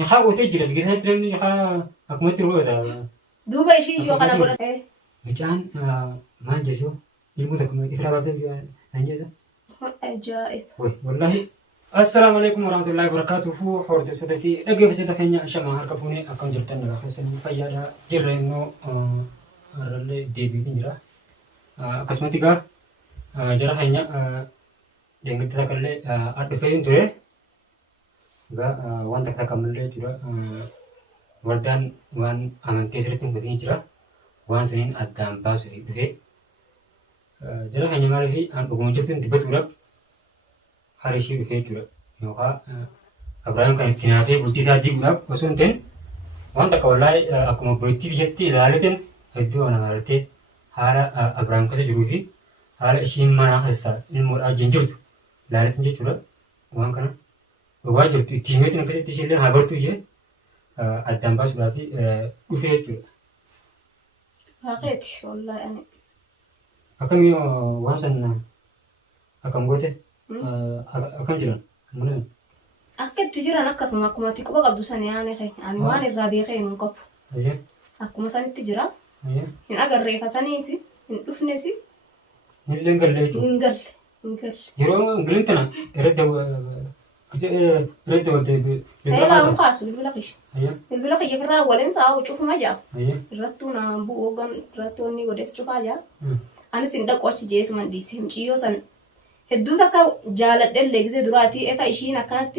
نخاف وتجري بقيت ترى نخاف أكمل تروح هذا دوبا إشي يو خنا قولت إيه مجان ما نجسو المدة كم إثر بعد نجسا أجائب والله السلام عليكم ورحمة الله وبركاته حورت في رجع في تفنيا شما هركفوني أكم جرتنا لا حسن فجأة جرى إنه رلي ديبي نجرا كسمتيكا جرى هنيا dengan kita kerle ada film tu juga wan tak kamar le juga wardan wan aman tesir pun betul jera wan senin adam bas itu jera hanya malah an pengunjung tu tiba turap hari sih itu juga yoga Abraham kan tinafe bukti saji guna kosun ten wan tak kawalai aku mau bukti dijati lalu ten itu anak malte hara Abraham kasih juruhi hara isim mana hasa ilmu ajenjur lalu tenje juga wan kana wajar tu timnya tu nak kasih tisile habar tu je adam bas berarti itu juga حقيقة والله أنا akan yo wasan akan buat akan jalan mana أكيد تجرى نكس ما كم تيكو بقى بدوسان يعني خي يعني وان الربيع خي من قبل aja أكو مثلا تجرى aja إن أجر ريفا سنيسي إن دفنسي ni lenggal le tu نقل hero gelentana reda reda de هاي لا مو خاص بالبلاقيش aja بالبلاقي يفرع ولا نسا وشوف ما جا aja رتونا بو وغن رتوني ودس شوف جا أنا سندق وش جيت من ديس هم شيء يوسن هدو تكا جالت دل لجزء دراتي إفا إشي نكانت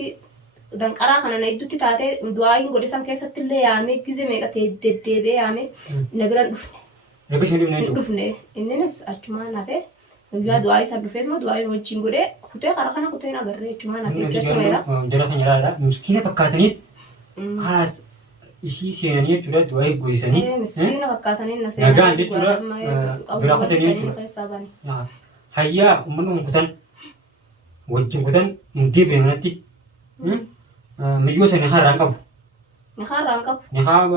دان كرا خنا نيدوتي تاتي دعاين ودسان كيسة تلي يامي كذا ميكا تدبي يامي نبران دفن lagi sini ni tu دفن إننا أجمع نبي ويا دعاي سبفيت ما دعاي وجين غوري كتير كرا خنا كتير نغري أجمع نبي جت ميرا jarak hanya ada miskina pakatani خلاص isi senania juga dua guisani مسكينة فكاتني الناس naga ande juga berapa tadi juga حسابني hayya umman kutan wajin kutan inti berarti mijo sana harangkap نخار رانكب nyahab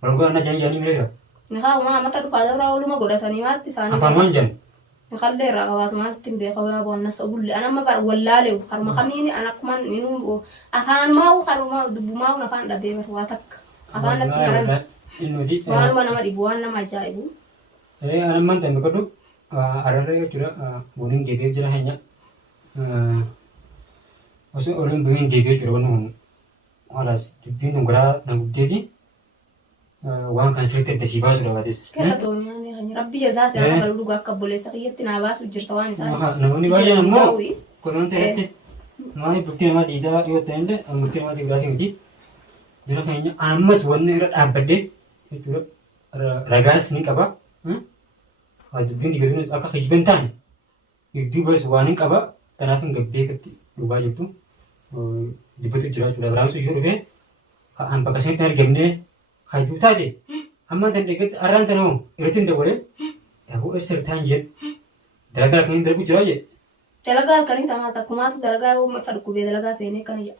kalau kau nak janji mereka نخار ما متى دفع دورة أول ما قرأتني ما تساني apa manjan نخلي رغبات ما تنبي قوي أبو الناس أقول لي أنا ما بر ولا له خر ما خميني أنا كمان منو أفان ما هو خر ما دب ما هو نفان دبي مرواتك أفان نتمرن inu di وأنا ما نمر إبوان نما جايبو alam mantan bekerja ada juga buning debut jadi hanya maksud orang buning debut juga nung alas debut nunggra nang jadi wan kan cerita desiba sudah hadis كيف توني يعني ربي جزاه سيا قالوا له قبل سقيت ناباس وجرت وان سان namanya baca namo konon terate mani bukti nama tidak itu tende bukti nama tidak berarti mesti jadi hanya amas warna erat abade itu ragas ni kaba ada bukti gitu nih akak hibentan itu bos warning kaba tanahkan gede keti lupa itu dibetul jelas sudah berapa sih juru kan ampak kesini tar gemne kaju tadi amma dan dekat aran tanu iritin deh boleh ya bu eser tanjet dalam ini berapa jelas ya dalaga kani tama takumat dalaga wo farku be dalaga sene kani ya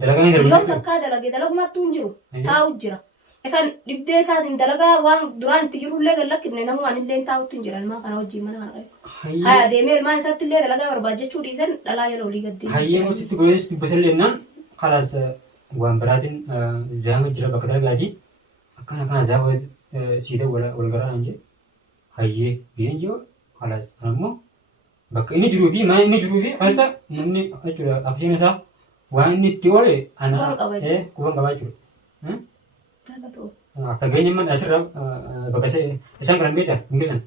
dalam ini يوم berapa تكاد لقي دلق ما تنجرو تاو جرا إفن يبدأ ساد إن دلقا وان دران تجرو لقى لك إن نمو عن اللي تاو تنجرا ما كان وجي ما أنا قيس هاي ديمير ما نسات اللي دلقا برباجة شو ريزن لا يلو لي قدي هاي مو ست قريش بسال لنا خلاص وان برادين زمان جرا بكتر قاعدي أكان زاود سيدا ولا قرا عنجي هاي بينجو خلاص أنا بك إني جروفي ما إني جروفي هسا نمني أجرا أخيرا سا واني تيولي أنا كوان كباجو taganya man asra bagasa isang gran beda mungkin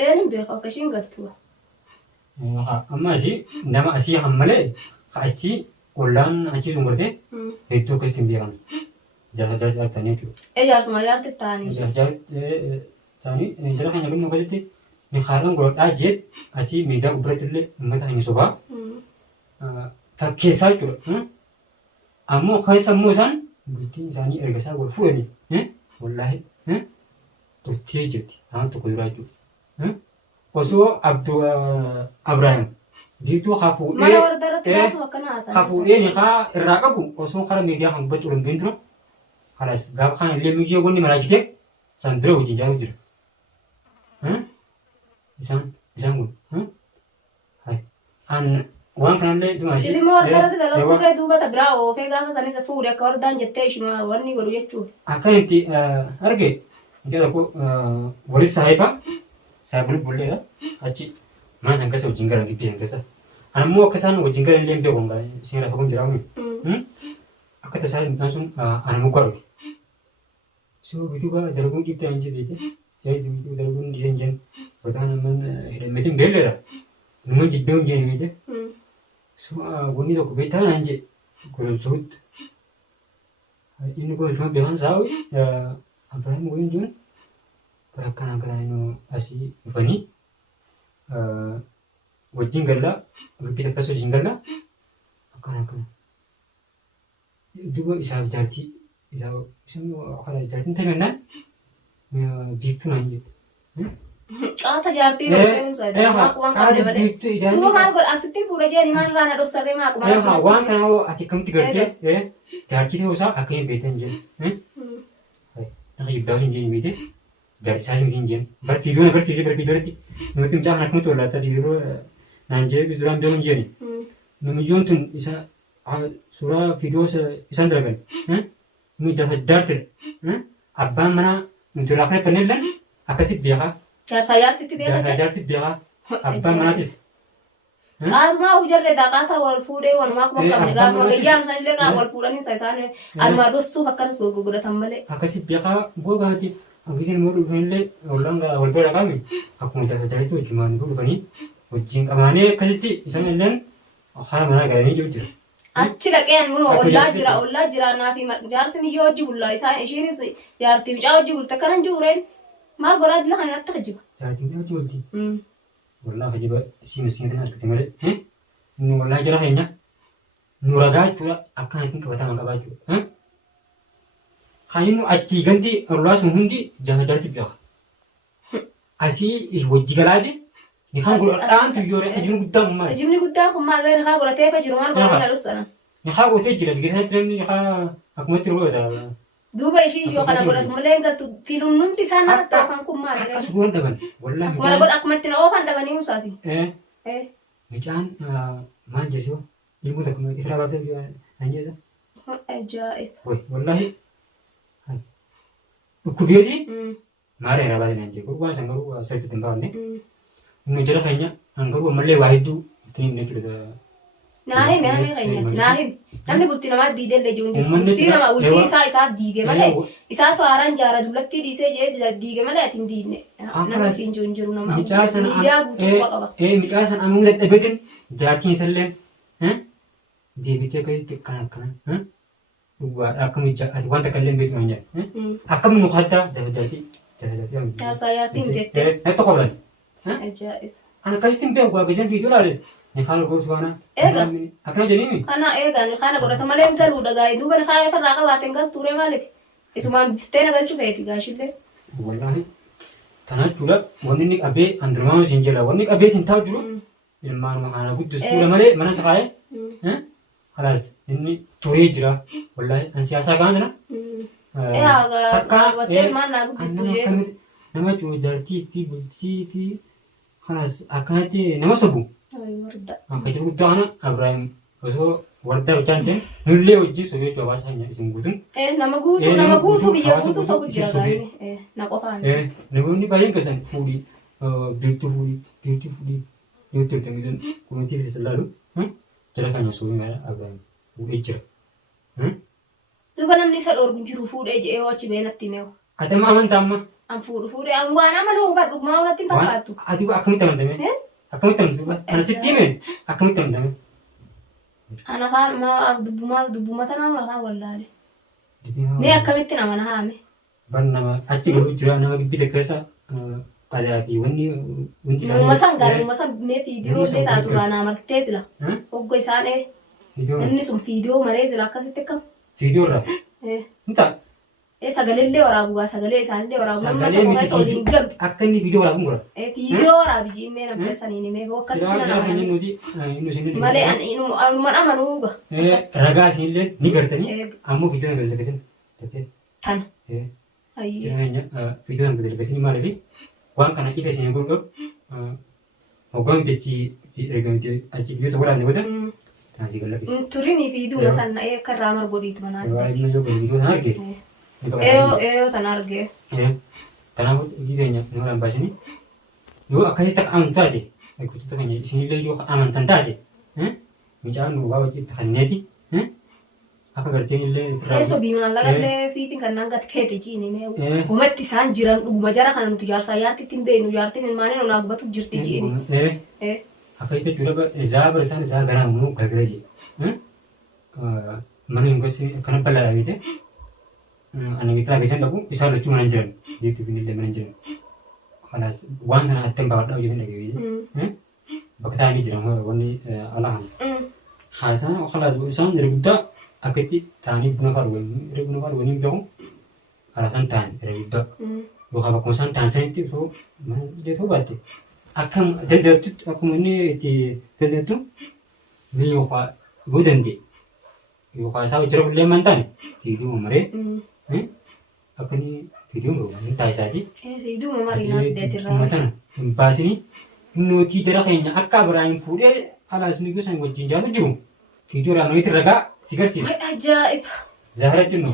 إيه بيخا كشين قلتوا amma sih nama asih hammale khaci kulan aci sumbernya itu kestim dia kan jalan-jalan tanya cu إيه جالس ما جالس تاني jalan tani jalan hanya lu mau kasih ni khalang grot ajet asih mega ubretle mata hanya soba fakesal cu ammo khaisa musan butin sani ergasa golfu ni wallahi tuh jadi ang tuh kuduraju oso abdu Abraham di tu khafu ما لو ردرت ناس وكنا عسل khafu ni kha iraqabu oso khara media ham bet ulum bindro khalas gab khan le mujye gonni marajite sandro uji jawu jir isan gun hai an waan kanallee dumaashii. Ilmoo warqarratti dalaguurree duubata biraa oofee gaafa sanis fuudhe akka wardaan jettee ishuma wanni godhu jechuudha. Akkamitti arge mucaa tokko walitti saayibaa bulleedha achi mana san keessa wajjin galan gibbii san keessa. Anammoo akka isaan wajjin galan illee beeku hangaa seera fagoon jiraamuu. Akka tasaa midhaan sun ana mukaa dhufe. So bituuba darbuun dhiibtee an jibeete. Yaa'ii darbuun dhiisan jen botaan amman hidhammeetiin beelleedha. Numan jibbee hin jeen beete. So wanni tokko beektaan an jee gololchuutti. Inni gololchuma beekan saa'u Abiraahim waliin jiruun bara akkanaa kanaa inni asii dhufanii wajjin gallaa gibbii takkas wajjin gallaa akkana. Duuba isaaf jaartii jaartiin taphennaan biiftuu naan jedhu. Qaata jaartii waan qabne malee. Duuba maal godha asitti fuudha jeeni maal irraa na dhossarree maa qubaa. Waan kana hoo ati akkamitti gartee jaartii ta'uu isaa akkamiin beektan jedhu. Nama ibdaa sun jeeni beekte jaartii isaa hin jennu. Bara fiidiyoon agarsiisee bara fiidiyoonatti namatti mucaa kana akkamitti wallaataa yeroo naan jedhee bisuraan beekuun jeeni. Namiyyoon tun isa suuraa fiidiyoo isaan dalagan. Nu jaartire. Abbaan manaa nuti irraa kan fannellan akkasitti beekaa. Jaarsaa jaartitti beekaa. Jaarsaa jaartitti beekaa. Abbaan manaatis. Qaatumaa ujarree qaata wal fuudhee walumaa kuma qabne gaafa gayyaan sanillee qaama wal fuudhanii isaan almaa dhossuuf akkanas godhatan malee. Akkasitti beekaa googaati. Akkasiin immoo dhufanillee ollaan wal bira qaame akkuma jaarsaa jaartitti wajjumaan dhufanii wajjin qabaanee akkasitti isaan illeen haala manaa galanii jiru jira. Achi dhaqeen mun ollaa jira naafi jaarsi miyyoo hojii bullaa isaa ishiinis jaartii mucaa hojii bulte kanan jiruureen maal godhaa dila kan natti kajiba. Jaartiin hojii bulti. Wallaa kajiba siin kan argite malee. Inni wallaa jira keenya nu ragaa jechuudha akkana ittiin qabatama qabaa jechuudha. Kan inni achii ganti ollaa sun hundi jaartii beeka. Asii wajji galaati. Ni kan godhadhaan tuyyoore hajimni guddaan kun maali? Hajimni guddaan kun maal ni kan godhatee fa jiru maal godhatee na dhussana? Ni kan godhatee jira biqilaa jiran ni kan akkuma itti godhata. Duuba ishii yoo kana godhatu malee galtu filuun numti isaan irratti oofan kun maali? Akkas goon dhaban wallaahi. Akkuma godha akkuma itti oofan dhabanii musaasi. Mucaan maal jeesoo ilmu tokko ifraa baaftee an jeesa. Ajaa'ib. Wallaahi dhukkubeeti maal irraa baatee naan jee waan san garuu sirriitti hin baafne. Inni jala keenya garuu ammallee waa hedduu ittiin himne jechuudha. Naahim keenyatti naahim namni bultii namaa diidee illee jiru bultii nama bultii isaa diige malee isaatu haaraan jaara dullatti dhiisee jee diige malee ati hin diidne nama siin jiru nama miidiyaa guutuu qaba. Mucaa san ammoo dadhabeetin jaartiin isallee deebitee akkasitti akkana dhugaadha akka mucaa ati wanta kallee beektu hin jedhu akkam nu haddaa jaartii jaarsaa jaartiin jettee natti qolan. Ajaa'ib. Ana akkasitti hin beeku akkasiin fiiduu laale. Ni kana gootu kana. Akkana jedhanii. Kana ni kana godhata malee hin galuu dhagaa duuba ni kana irraa qabaateen galtuure maaliif? Isumaan biftee nagalchuu feeti gaashillee. Wallaahi. Kana jechuudha wanni inni qabee andirmaanuu siin jedha wanni qabee siin taa'u jiru ilmaanuma kana guddistuudha malee mana sakaayee. Kalaas inni turee jira wallaahi an siyaasaa kaan jira. Takkaa wattee ilmaan naa guddistuu jee. Nama jechuudha jaartii fi bultii fi kanas akkanatti nama sobu. Akka jiru guddaa kana Abiraahim osoo wardaa bichaan ta'e nullee hojii sobee jechuudha hawaasa keenya isin guutuun. Nama guutuu biyya guutuu sobu jira gaanii na qofaan. Namoonni baay'een keessan fuudhii biiftuu fuudhii yoo ta'u dangisan kunuuntii keessa laalu jala keenya sobii mala Abiraahim fuudhee jira. Duuba namni isa dhoorgu jiru fuudhee jedhee achi beenatti meewu. Atama amantaa amma. An fuudhee waan amanuu hubadhu maa wanatti hin fakkaattu. Ati akkamitti amantame? Akkamitti amantame? Kana sitti hime akkamitti amantame? Ana kaan dubbuma tanaa mana kaan wallaale. Mee akkamitti nama na haame? Ban nama achi galuu jira nama gibbite keessa qadaa fi wanti Nama san mee fiidiyoo illee taatu irraa naa martee sila. Hoggo isaan inni sun fiidiyoo maree sila akkasitti akkam. Fiidiyoo irraa? Nta. Sagalee waraabuu sagalee isaanillee waraabuu nama tokko keessa waliin galu. Akka inni fiidiyoo waraabuun godha. Fiidiyoo waraabi jiimee namtee saniin himee akkasitti nama malee anumaan amanuuga. Ragaa isinillee ni gartanii ammoo fiidiyoo sana galteessin. Kana. Jira keenya fiidiyoo sana galteessin maaliif waan kana ifa isin godhuuf Hoggaan jechi ergamti achi biyyoota waraanne booda taasii gallaqis. Turinii fi duuma san karraa margodiitu manaa. Waa inni yoo biyyoota sana arge. Eeyoo tan arge. Kanaafuu hojii keenya nu waraan baasanii yoo akkasitti akka amantu taate gochoota keenya isinillee yoo amantan taate mucaan nu waa hojii itti kanneeti akka garteen illee Eesoo biimaan lagallee siifin kan naan gati keete jiini mee uumatti isaan jiran dhuguma jara kana nuti jaarsaa yaartitti hin beeknu jaartiin ilmaanii nu naaggubatu jirti jiini. Akkasitti jechuudha isaa bara isaan isaa garaa immoo gargara jee mana hin gosi akkana bal'aadha beete ana gitaa keessan dhabu isaa lachuu mana hin jiran jechuuf hin illee mana hin jiran. Kanaas waan sana atteen baafadhaa hojjetan dhagee bakka taa'anii jiran wanni alahan. Haasaan kalaas isaan guddaa akkatti taa'anii buna faadhu waliin beeku alaatan ta'an guddaa yookaan bakkuma isaan ta'an sanitti osoo mana illee baatte akkam dandeettutti akkuma inni itti dandeettu ni yookaan yoo dandee yookaan isaa hojjeta fullee man taane fiiduu maree akka inni fiiduu hin taasisaati. Fiiduu marii naaf deetirraa. Uummatana hin baasini nootii jara keenya akka Abiraayim fuudhee kalaas ni gosa wajjin jaatu jiru. Fiiduu raanooti ragaa si garsiisa. Ajaa'iba! Zaaratti nu.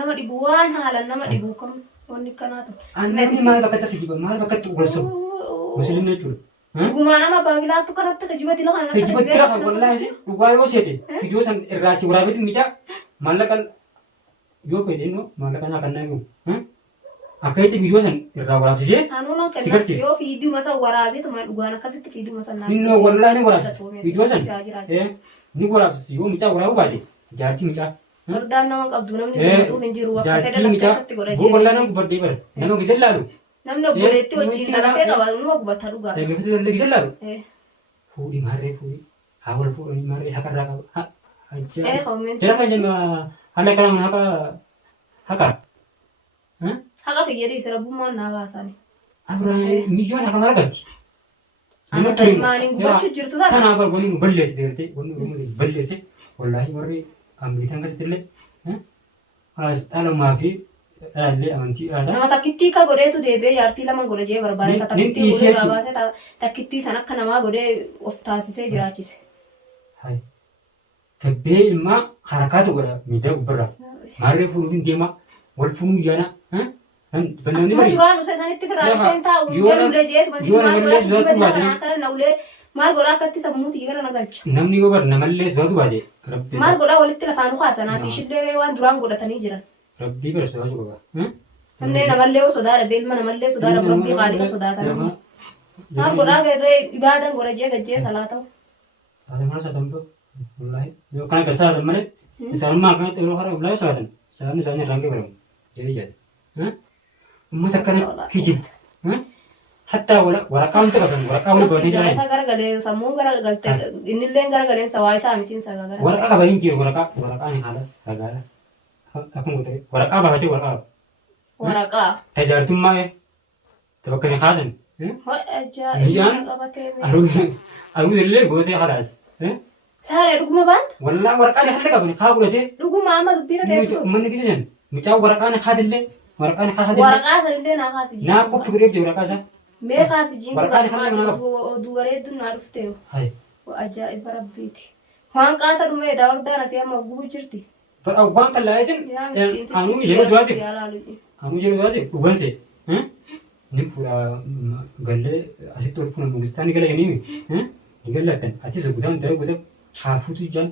Nama dhibu waan haalaan nama dhibu kam wanni kanaatu. Annabi maal bakka itti kijiba maal bakka itti ugursu. Musliimni jechuudha. Dhuguma nama baabilaatu kanatti kijibatti lafa kanatti. Kijibatti lafa wallaahi dhugaa yoo seete fiiduu san irraa si waraabeetu micaa maallaqa yoo fedhe innoo maallaqa naa kan naamu. Akkasitti fiiduu san irraa waraabsisee si garsiisa. Yoo fiiduma san waraabeetu maal dhugaan akkasitti fiiduma san naamu. Innoo wallaahi ni waraabsisa fiiduu san. Ni waraabsisa yoo micaa waraabuu baate jaartii micaa. Murdaan nama qabdu namni guutuuf hin jiru akka fedha las keessatti godha jechuudha. Wallaahi nama gubaddee bara nama gisee laalu. Namni obboleetti wajjin dhalatee qaba nama gubata dhugaa. Dhaggeeffatu illee gisee laalu. Fuudhii maarree fuudhii haa wal fuudhanii maarree haqa irraa qaba. Jara kan jennu haala kana mana haqa. Haqa fayyadee sirabummaan naa baasani. Abiraayim mijoon haqa maal qabdi? Amma maaliin gubachuu jirtu ta'a. Kanaaf wanni nu balleesse deemtee wanni nu balleesse wallaahi warri ambiitan akkasitti illee dhaalumaa fi dhaallee amantii dhaadhaa. Nama takkittii ka godheetu deebi'ee jaartii lama godhe jee barbaade takkittii godhee baasee takkittii san akka namaa godhee of taasisee jiraachise. Tabbee ilmaa harakaatu godha miidhaa gubbarraa maarree fuudhuutiin deema wal fuunuu yaana. Akkuma duraan usee sanitti firraa isheen taa'u galuulee jeetu maal godhaa akkatti sammuutii gara na galcha. Namni yoo bar namallee sodaatu baate. Maal godhaa walitti lafaan kaasanaa fi ishillee waan duraan godhatanii jiran. Rabbii bara sodaatu qaba. Namni namallee yoo sodaadha beelma namallee sodaadha rabbii qaaliqa sodaatan. Maal godhaa garee ibaadan godha jee gajjee salaa ta'u. Salaa mala saatan ba'u. Wallaahi yoo kana akka salaatan malee isaanummaa akkanatti yeroo hara wallaahi salaatan salaanni isaanii irraan gabaramu jedhee jedhe. Ummata akkana kijibu. Hatta waraqaa wanti qaban waraqaa wal baatee jiran. Gaafa garagalee sammuun garagalte innillee garagalee sawaa isaa mitiin sagaa gara. Waraqaa qabanii jiru waraqaan haala ragaadha. Akkuma godhee waraqaa baafatee waraqaa qaba. Waraqaa. Tajaajiltummaa bakka ni kaasan. Aruusa illee gootee halaas. Saaree dhuguma baanta? Wallaa waraqaan haala qabani haa godhatee. Dhuguma amma dubbiira ta'etu. Manni kisa jan mucaa waraqaan haadillee. Waraqaa sanillee naa kaasi jiru. Naa koppi godhee jiru waraqaa isaa. Mee kaasi jiru oduu bareedduun naa dhufteewu. Ajaa'iba rabbiiti. Waan qaata dhumee daawwardaan asii amma gubuu jirti. Waan kan laayetin anuu yeroo duraati dhuganse. Ni fuudha gallee asitti ol fuuna mugistaan ni gala eniimi. Ni gallaatan atis guutaan ta'e guutaa haafuutu jaan.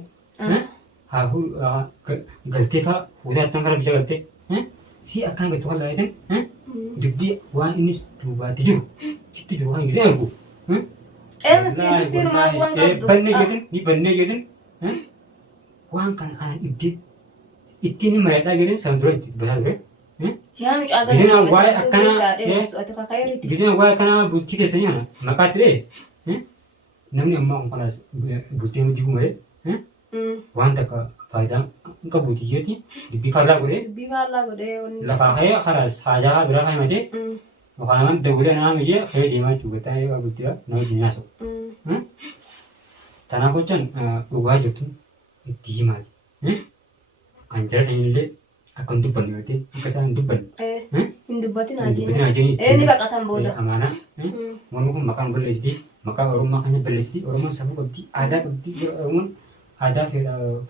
Haafuu galtee fa'aa fuutaa attan kara bishaa galtee. Si akan gitu kan lain dubbi waan inni duubaatti jiru sitti jiru kan gisee argu. Miskin dubbi rumah waan qabdu. Bannee jedhin waan kan anan ittiin ni maradhaa jedhin san dura itti basaa ture. Yaa mucaa giseen waa'ee akkanaa giseen waa'ee akkanaa bultii keessanii ana maqaatti dhee namni ammaa konkolaas bultii nuti gumalee waan takka faayidaan qabuuti jeeti dubbii faallaa godhee. Dubbii faallaa godhee. Lafaa ka'ee haraas haajaa biraa faayamatee yookaan nama dabalee nama mijee ka'ee deemaa jechuudha ta'ee bultiidha nama wajjin haasa'u. Kanaaf hojjan dhugaa jirtu itti himaati. Kan jara sanillee akka hin dubbanne yoo ta'e akka isaan hin dubbanne. Hin dubbatin haa jenii. Inni baqatan booda. Amaanaa wanni kun maqaan balleessitee maqaa Oromummaa kana balleessiti. Oromoon safuu qabdi, aadaa qabdi. Oromoon aadaa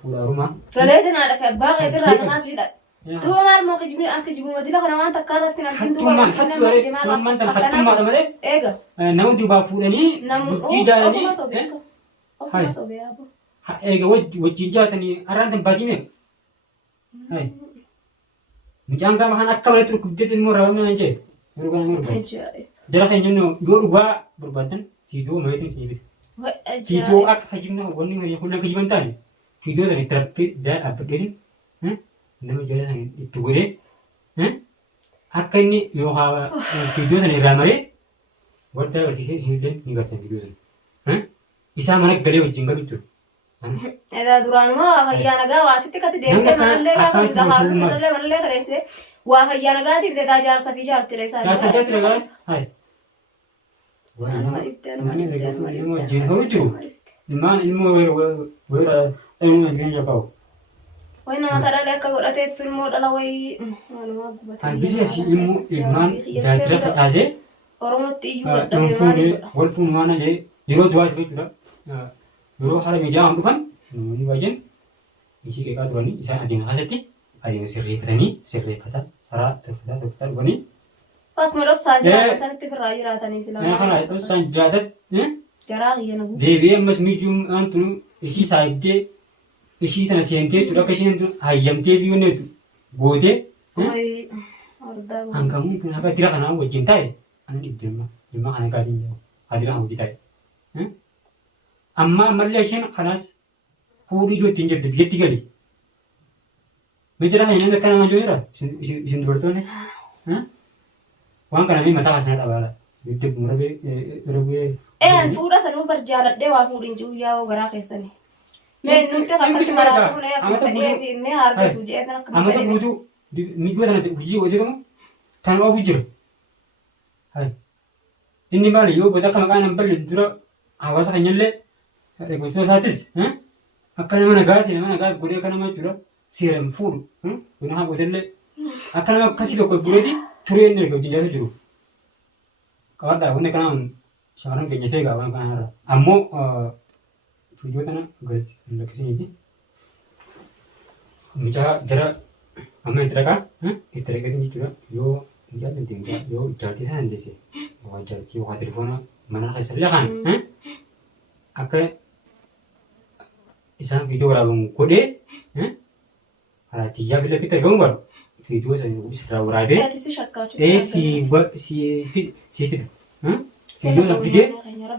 fuudhaa Oromaa. Galeetiin haadha fi abbaa keetirraa namaa siidha. Duuba maal moo kijibuu madila kana waan takkaa irratti namtiin duuba Hattummaan hattuu maal hattummaadha malee. Eega. Nama duubaa fuudhanii bultii jaaranii. Ofuma sobee yaaboo. Eega wajjin jaatanii arraan tabbaatii meeqa? Mucaan gaafa kan akka malee turkubdeet immoo raabamna nan jee. Yeroo kana barbaadu. Jara kan jennu yoo dhugaa barbaadan fiidoo maleetiin isin ibita. Fiidoo akka fajjimna wanni hullan kajiban taane fiidoo sana itti rakkee jala dhaabbadheetiin nama jala sana itti godhee akka inni yookaan fiidoo sana irraa maree wanta agarsiisee isinillee ni gartan fiidoo sana. Isaa mana galee wajjin galu jiru. Edaa duraanuma fayyaa nagaa waasitti kati deemtee manallee gaafa hunda haadhu isallee manallee kareessee waa fayyaa nagaatiif deetaa jaarsa fi jaartire isaa. Jaarsa jaartire gaa hayi. Nama wajjin horu jiru. Ilmaan ilmoo weera dhalooma jireenya qabu. Wayi nama kadhalee akka godhateettu ilmoo dhala wayii walumaa gubatee. Biseesi ilmoo ilmaan jaajira facaasee. Oromootti iyyuu gadhabee wal fuunmaanalee yeroo du'aa dhufe jechuudha. Yeroo haala miidiyaa dhufan namoonni baay'een ishii qeeqaa turanii isaan adeemaa keessatti adeema sirreeffatan saraa tolfataa dhufanii. Akkuma dhossaan jiraatan sanatti firraa jiraatanii silaa. Kana dhossaan jiraatan jaraa kiyya nagu. Deebi'ee ammas miidiyaa tunu ishii saayibdee ishii tana seentee jechuudha akka isheen hayyamtee fi wanneetu gootee. Hangamuun kun akka dira kanaa wajjin taa'e anan dhibdeemma dhimma kana gaatiin jedhamu adira kan hojii taa'e. Amma ammallee isheen kanaas fuudhii ijoo ittiin jirti biyyatti gali. Mijira kan namni akka namaa jira isin dubartoonni. Waan kana mee mataa sana dhabaala. Bitti rabee. Fuudha sanuu bar jaaladhee waa fuudhin jiru yaa'oo garaa keessanii. Mee nuti akkasuma maraatuun mee argatu jedhan akka amata guutuu miidhuu sana hojii hojjetamu tan oofu jira. Inni maali yoo boota akka maqaan hin balle dura hawaasa keenyallee gosoota isaatis akka nama nagaaf godhee akka nama jechuudha seeraan fuudhu. Kun haa gootellee akka nama akkasii tokko buleeti turee inni erga wajjin jaalatu jiru. Qabaadhaa wanti kanaan shamarran keenya feegaa waan kanarra. Ammoo fiidiyoo tana lakkisaniiti. Mucaa jara amma itti dhaqaa itti dhaqeetiin jechuudha yoo jaallatee yoo ijaartii sana dandeesse waa ijaartii waa telefoona mana keessallee kaan akka isaan fiidiyoo waraaban godhee haraatiyyaa fi lakkitti argamu baru fiidiyoo isirraa waraabee si fidu. Fiidiyoo sana fidee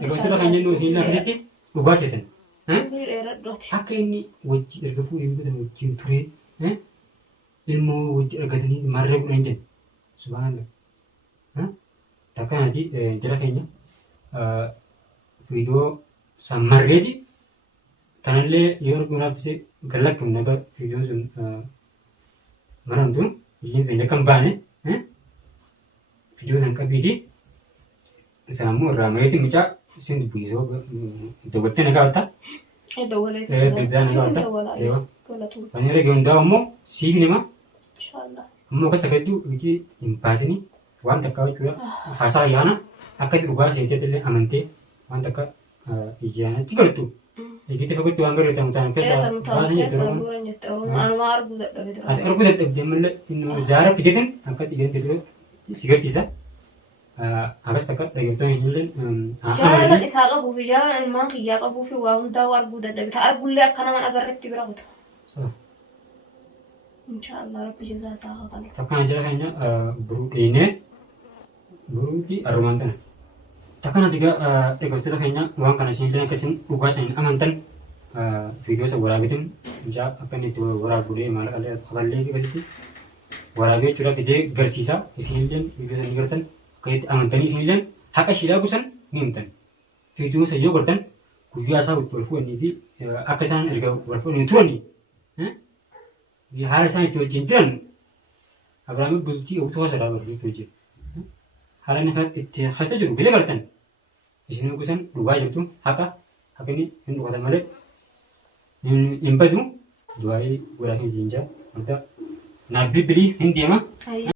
eegumsoota kan jennu isin akkasitti dhugaa seetan. Akka inni wajji erga fuudhee guutan wajjin turee ilmoo wajji argatanii marree kudhan jenna. Subhaanallah. Takkanaati jara keenya fiidiyoo sammarreeti. Kanallee yoo arguudhaaf gallakkum naga fiidiyoon sun maramtu isheen keenya kan baane fiidiyoo san qabiiti. Isaan ammoo irraa mareeti mucaa isin dubbisoo dabaltee nagaa batta. Bilbilaa nagaa batta. Kan irra gahee hundaa ammoo siif nima. Ammoo akkas takkattuu hojii hin baasini waan takka jechuudha haasaa yaana akka dhugaa seeteetillee amantee waan takka ijjaanatti galtu. Eegitee fagotti waan gargaartamu ta'an keessaa baasanii jechuudha. Arguu dadhabdee malee inni zaara fideetin akka dhiirri dura si garsiisa. Akkas takka dhaggeeffattoonni illee jaalala isaa qabuu fi jaalala ilmaan kiyyaa qabuu fi waa hundaa arguu dadhabe ta'a arguullee akka nama agarreetti bira kutu. Inshaallah rabbi jazaa isaa haa qabu. Takkana jala keenya buruu dhiinee buruu fi armaan tana. Takkana diga dhaggeeffattoota keenya waan kana isinillee akkasiin dhugaa isiniin amantan fiidiyoo isa waraabitin mucaa akka inni itti waraabuudhee maallaqa qaballee akkasitti waraabee jechuudha fidee garsiisa isinillee fiidiyoo isa ni gartan. Kayak amantanii isinillee haqa shiidhaa gusan ni himtan. Fiidiyoo isa yoo gartan guyyaa isaa wal fuudhanii fi akka isaan erga wal fuudhanii turanii haala isaan itti wajjin jiran Abiraamii bultii utuu hasaadhaa barsiiftuu wajjin. Haala inni itti hasa jiru gisa gartan isin gusan dhugaa jirtu haqa inni hin dhugatan malee hin badu du'aayii godhaa fi jinjaa wanta naaf bilbilii hin deema.